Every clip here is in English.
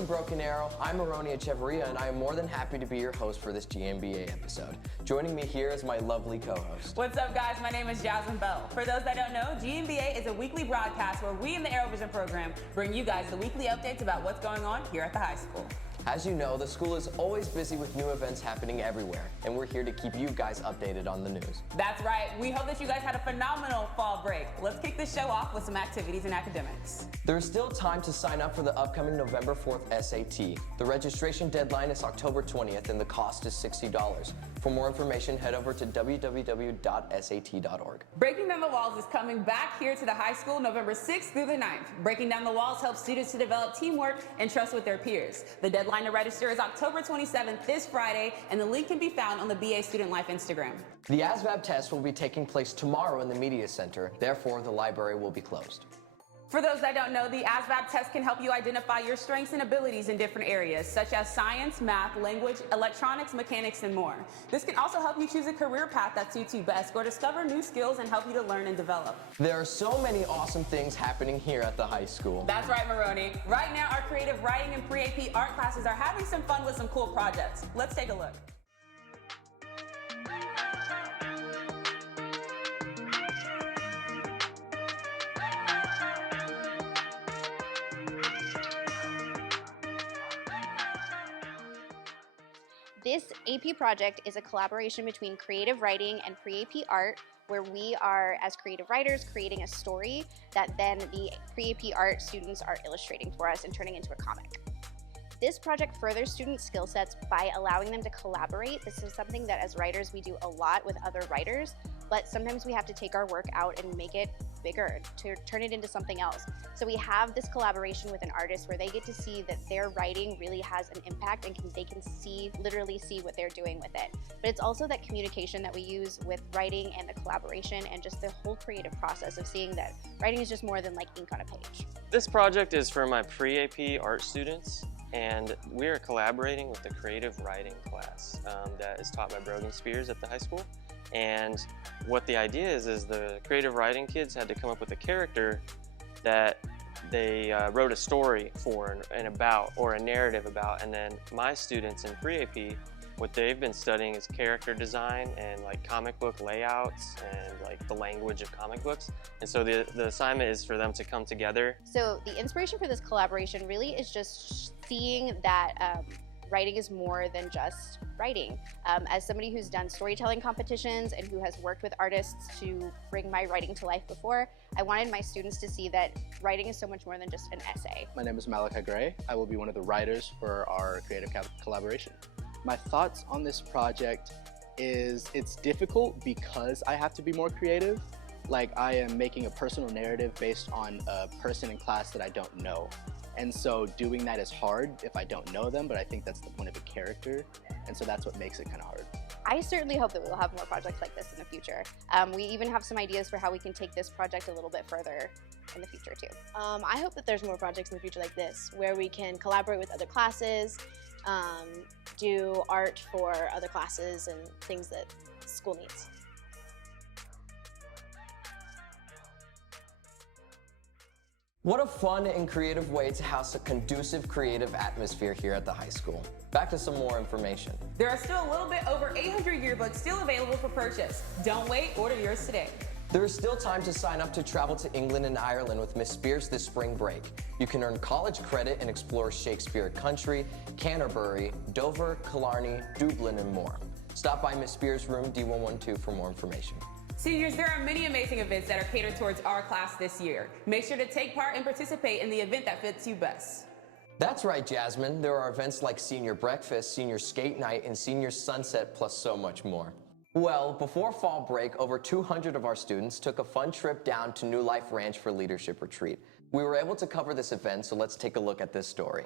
morning, Broken Arrow. I'm Maroni Echeverria, and I am more than happy to be your host for this GMBA episode. Joining me here is my lovely co-host. What's up, guys? My name is Jasmine Bell. For those that don't know, GMBA is a weekly broadcast where we in the AeroVision program bring you guys the weekly updates about what's going on here at the high school. As you know, the school is always busy with new events happening everywhere, and we're here to keep you guys updated on the news. That's right. We hope that you guys had a phenomenal fall break. Let's kick this show off with some activities and academics. There is still time to sign up for the upcoming November 4th SAT. The registration deadline is October 20th, and the cost is $60. For more information, head over to www.sat.org. Breaking Down the Walls is coming back here to the high school November 6th through the 9th. Breaking Down the Walls helps students to develop teamwork and trust with their peers. The deadline to register is October 27th, this Friday, and the link can be found on the BA Student Life Instagram. The ASVAB test will be taking place tomorrow in the Media Center. Therefore, the library will be closed. For those that don't know, the ASVAB test can help you identify your strengths and abilities in different areas, such as science, math, language, electronics, mechanics, and more. This can also help you choose a career path that suits you best or discover new skills and help you to learn and develop. There are so many awesome things happening here at the high school. That's right, Maroni. Right now, our creative writing and pre-AP art classes are having some fun with some cool projects. Let's take a look. This AP project is a collaboration between creative writing and pre-AP art, where we are, as creative writers, creating a story that then the pre-AP art students are illustrating for us and turning into a comic. This project furthers student skill sets by allowing them to collaborate. This is something that as writers we do a lot with other writers, but sometimes we have to take our work out and make it bigger, to turn it into something else. So we have this collaboration with an artist where they get to see that their writing really has an impact and they can literally see what they're doing with it. But it's also that communication that we use with writing and the collaboration and just the whole creative process of seeing that writing is just more than like ink on a page. This project is for my pre-AP art students, and we are collaborating with the creative writing class that is taught by Brogan Spears at the high school. And what the idea is the creative writing kids had to come up with a character that they wrote a story for and about, or a narrative about, and then my students in pre-AP, what they've been studying is character design and like comic book layouts and like the language of comic books. And so the assignment is for them to come together. So the inspiration for this collaboration really is just seeing that writing is more than just writing. As somebody who's done storytelling competitions and who has worked with artists to bring my writing to life before, I wanted my students to see that writing is so much more than just an essay. My name is Malachi Gray. I will be one of the writers for our creative collaboration. My thoughts on this project is it's difficult because I have to be more creative. Like I am making a personal narrative based on a person in class that I don't know. And so doing that is hard if I don't know them, but I think that's the point of a character. And so that's what makes it kind of hard. I certainly hope that we'll have more projects like this in the future. We even have some ideas for how we can take this project a little bit further in the future too. I hope that there's more projects in the future like this, where we can collaborate with other classes, do art for other classes and things that school needs. What a fun and creative way to house a conducive creative atmosphere here at the high school. Back to some more information. There are still a little bit over 800 yearbooks still available for purchase. Don't wait, order yours today. There is still time to sign up to travel to England and Ireland with Miss Spears this spring break. You can earn college credit and explore Shakespeare Country, Canterbury, Dover, Killarney, Dublin, and more. Stop by Miss Spears' room D112 for more information. Seniors, there are many amazing events that are catered towards our class this year. Make sure to take part and participate in the event that fits you best. That's right, Jasmine. There are events like Senior Breakfast, Senior Skate Night, and Senior Sunset, plus so much more. Well, before fall break, over 200 of our students took a fun trip down to New Life Ranch for Leadership Retreat. We were able to cover this event, so let's take a look at this story.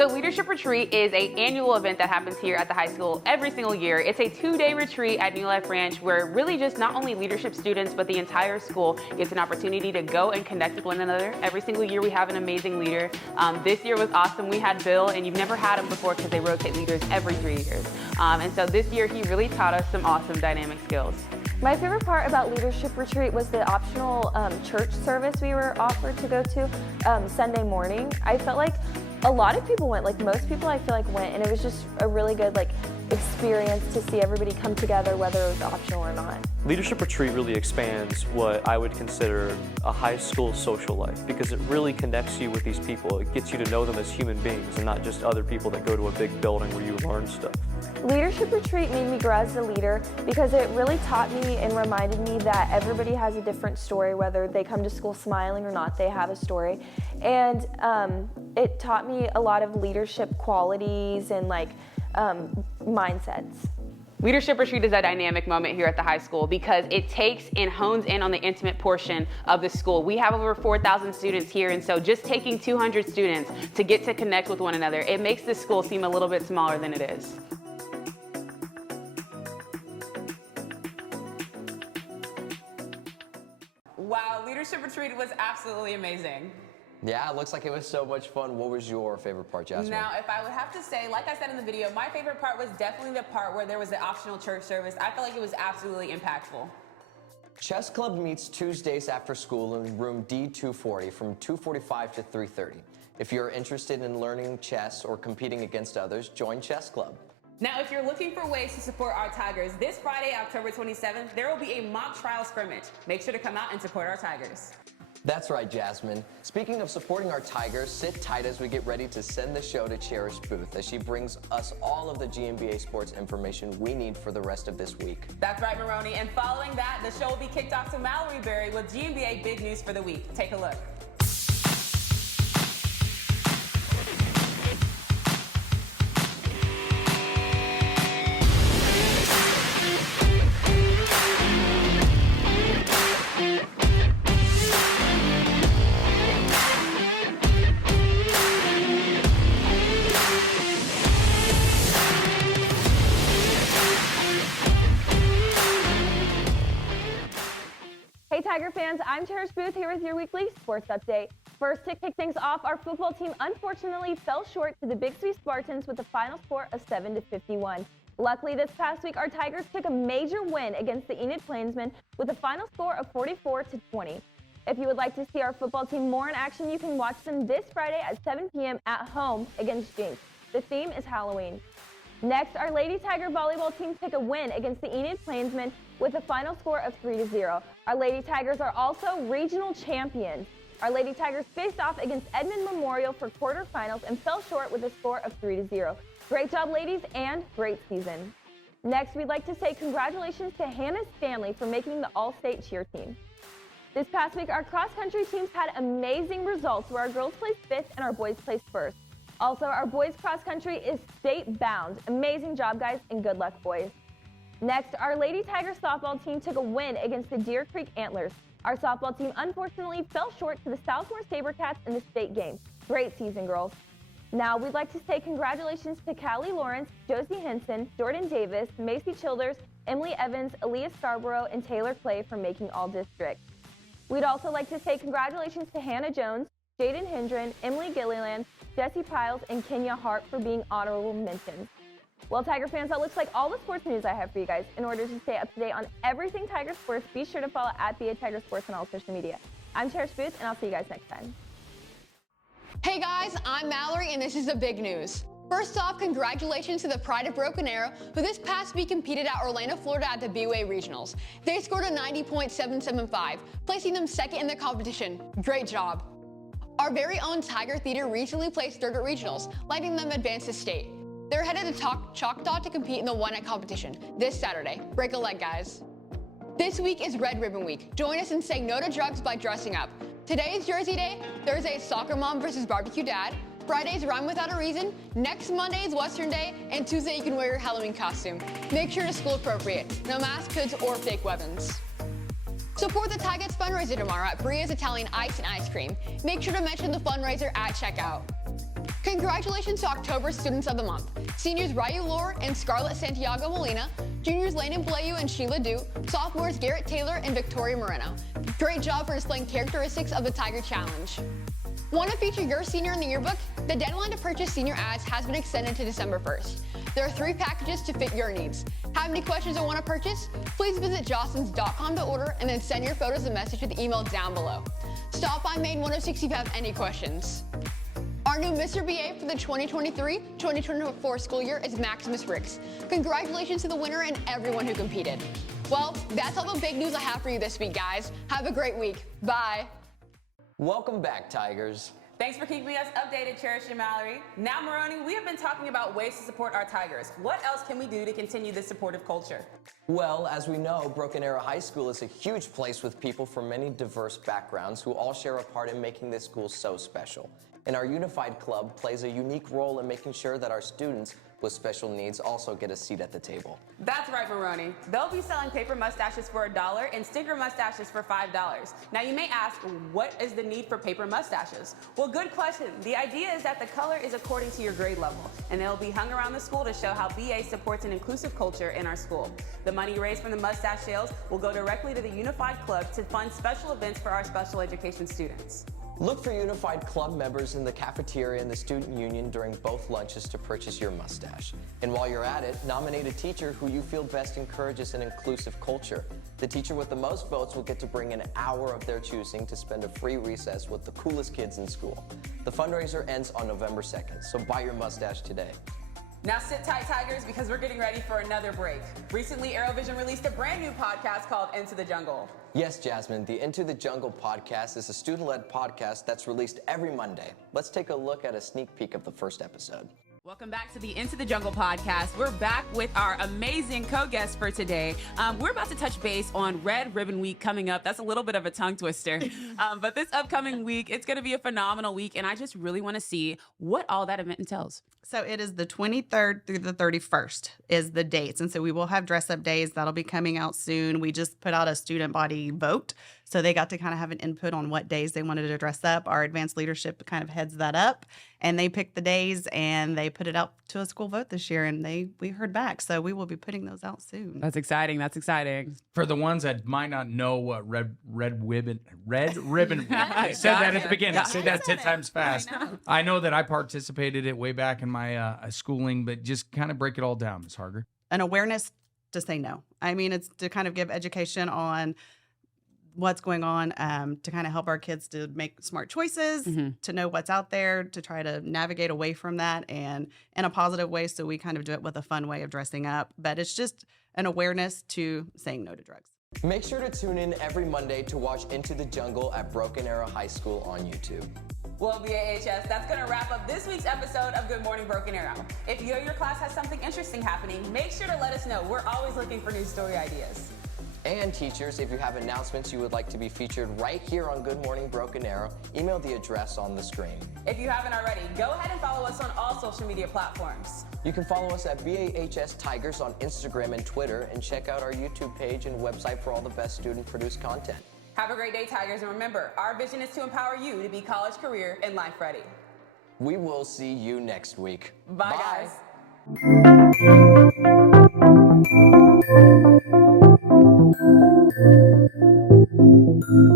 So Leadership Retreat is an annual event that happens here at the high school every single year. It's a 2-day retreat at New Life Ranch where really just not only leadership students, but the entire school gets an opportunity to go and connect with one another. Every single year we have an amazing leader. This year was awesome. We had Bill, and you've never had him before because they rotate leaders every 3 years. And so this year he really taught us some awesome dynamic skills. My favorite part about Leadership Retreat was the optional church service we were offered to go to Sunday morning. I felt like a lot of people went, like most people I feel like went, and it was just a really good experience to see everybody come together, whether it was optional or not. Leadership Retreat really expands what I would consider a high school social life because it really connects you with these people. It gets you to know them as human beings and not just other people that go to a big building where you learn stuff. Leadership Retreat made me grow as a leader because it really taught me and reminded me that everybody has a different story, whether they come to school smiling or not, they have a story. And it taught me a lot of leadership qualities and mindsets. Leadership Retreat is a dynamic moment here at the high school because it takes and hones in on the intimate portion of the school. We have over 4,000 students here, and so just taking 200 students to get to connect with one another, it makes the school seem a little bit smaller than it is. Wow, Leadership Retreat was absolutely amazing. Yeah, it looks like it was so much fun. What was your favorite part, Jasmine? Now, if I would have to say, like I said in the video, my favorite part was definitely the part where there was the optional church service. I felt like it was absolutely impactful. Chess Club meets Tuesdays after school in room D240 from 2:45 to 3:30. If you're interested in learning chess or competing against others, join Chess Club. Now, if you're looking for ways to support our Tigers, this Friday, October 27th, there will be a mock trial scrimmage. Make sure to come out and support our Tigers. That's right, Jasmine. Speaking of supporting our Tigers, sit tight as we get ready to send the show to Cherish Booth as she brings us all of the GMBA sports information we need for the rest of this week. That's right, Maroney. And following that, the show will be kicked off to Mallory Berry with GMBA Big News for the Week. Take a look. Hey Tiger fans, I'm Cherish Booth here with your weekly sports update. First, to kick things off, our football team unfortunately fell short to the Big Sweet Spartans with a final score of 7-51. Luckily, this past week, our Tigers took a major win against the Enid Plainsmen with a final score of 44-20. If you would like to see our football team more in action, you can watch them this Friday at 7 p.m. at home against Jinx. The theme is Halloween. Next, our Lady Tiger volleyball team took a win against the Enid Plainsmen with a final score of 3-0. Our Lady Tigers are also regional champions. Our Lady Tigers faced off against Edmond Memorial for quarterfinals and fell short with a score of 3-0. Great job, ladies, and great season. Next, we'd like to say congratulations to Hannah's family for making the All-State cheer team. This past week, our cross-country teams had amazing results where our girls placed 5th and our boys placed 1st. Also, our boys cross-country is state-bound. Amazing job, guys, and good luck, boys. Next, our Lady Tiger softball team took a win against the Deer Creek Antlers. Our softball team unfortunately fell short to the Southmore Sabercats in the state game. Great season, girls. Now, we'd like to say congratulations to Callie Lawrence, Josie Henson, Jordan Davis, Macy Childers, Emily Evans, Aaliyah Scarborough, and Taylor Clay for making All-District. We'd also like to say congratulations to Hannah Jones, Jaden Hendren, Emily Gilliland, Jesse Piles, and Kenya Hart for being honorable mentions. Well, Tiger fans, that looks like all the sports news I have for you guys. In order to stay up to date on everything Tiger Sports, be sure to follow @BA Tiger Sports on all social media. I'm Cherish Booth, and I'll see you guys next time. Hey guys, I'm Mallory, and this is the big news. First off, congratulations to the Pride of Broken Arrow, who this past week competed at Orlando, Florida at the BWA Regionals. They scored a 90.775, placing them second in the competition. Great job. Our very own Tiger Theater recently placed third at Regionals, letting them advance to state. They're headed to Choctaw to compete in the 1-night competition this Saturday. Break a leg, guys. This week is Red Ribbon Week. Join us in saying no to drugs by dressing up. Today is Jersey Day, Thursday is Soccer Mom versus Barbecue Dad, Friday is Rhyme Without a Reason, next Monday is Western Day, and Tuesday you can wear your Halloween costume. Make sure to school appropriate, no mask, hoods, or fake weapons. Support the Tigers fundraiser tomorrow at Bria's Italian Ice and Ice Cream. Make sure to mention the fundraiser at checkout. Congratulations to October Students of the Month. Seniors Ryu Lore and Scarlett Santiago Molina, juniors Landon Blayu and Sheila Du, sophomores Garrett Taylor and Victoria Moreno. Great job for displaying characteristics of the Tiger Challenge. Want to feature your senior in the yearbook? The deadline to purchase senior ads has been extended to December 1st. There are 3 packages to fit your needs. Have any questions or want to purchase? Please visit jostens.com to order and then send your photos and message to the email down below. Stop by Main 106 if you have any questions. Our new Mr. BA for the 2023-2024 school year is Maximus Ricks. Congratulations to the winner and everyone who competed. Well, that's all the big news I have for you this week, guys. Have a great week. Bye. Welcome back, Tigers. Thanks for keeping us updated, Cherish and Mallory. Now, Moroni, we have been talking about ways to support our Tigers. What else can we do to continue this supportive culture? Well, as we know, Broken Arrow High School is a huge place with people from many diverse backgrounds who all share a part in making this school so special. And our Unified Club plays a unique role in making sure that our students with special needs also get a seat at the table. That's right, Moroni. They'll be selling paper mustaches for $1 and sticker mustaches for $5. Now you may ask, what is the need for paper mustaches? Well, good question. The idea is that the color is according to your grade level, and they'll be hung around the school to show how BA supports an inclusive culture in our school. The money raised from the mustache sales will go directly to the Unified Club to fund special events for our special education students. Look for Unified Club members in the cafeteria and the student union during both lunches to purchase your mustache. And while you're at it, nominate a teacher who you feel best encourages an inclusive culture. The teacher with the most votes will get to bring an hour of their choosing to spend a free recess with the coolest kids in school. The fundraiser ends on November 2nd, so buy your mustache today. Now sit tight, Tigers, because we're getting ready for another break. Recently, Arrowvision released a brand new podcast called Into the Jungle. Yes, Jasmine, the Into the Jungle podcast is a student-led podcast that's released every Monday. Let's take a look at a sneak peek of the first episode. Welcome back to the Into the Jungle podcast. We're back with our amazing co-guest for today. We're about to touch base on Red Ribbon Week coming up. That's a little bit of a tongue twister. But this upcoming week, it's going to be a phenomenal week. And I just really want to see what all that event entails. So it is the 23rd through the 31st is the dates. And so we will have dress-up days. That'll be coming out soon. We just put out a student body vote. So they got to kind of have an input on what days they wanted to dress up. Our advanced leadership kind of heads that up. And they picked the days and they put it out to a school vote this year. And we heard back. So we will be putting those out soon. That's exciting. That's exciting. For the ones that might not know what red ribbon, I said that at the beginning. Say that 10 times fast. I know that I participated it way back in my schooling, but just kind of break it all down, Ms. Harger. An awareness to say no. I mean, it's to kind of give education on what's going on, to kind of help our kids to make smart choices, to know what's out there, to try to navigate away from that and in a positive way. So we kind of do it with a fun way of dressing up. But it's just an awareness to saying no to drugs. Make sure to tune in every Monday to watch Into the Jungle at Broken Arrow High School on YouTube. Well, BAHS, that's going to wrap up this week's episode of Good Morning Broken Arrow. If you or your class has something interesting happening, make sure to let us know. We're always looking for new story ideas. And teachers, if you have announcements you would like to be featured right here on Good Morning Broken Arrow, email the address on the screen. If you haven't already, go ahead and follow us on all social media platforms. You can follow us at BAHS Tigers on Instagram and Twitter, and check out our YouTube page and website for all the best student-produced content. Have a great day, Tigers, and remember, our vision is to empower you to be college, career, and life ready. We will see you next week. Bye. Guys.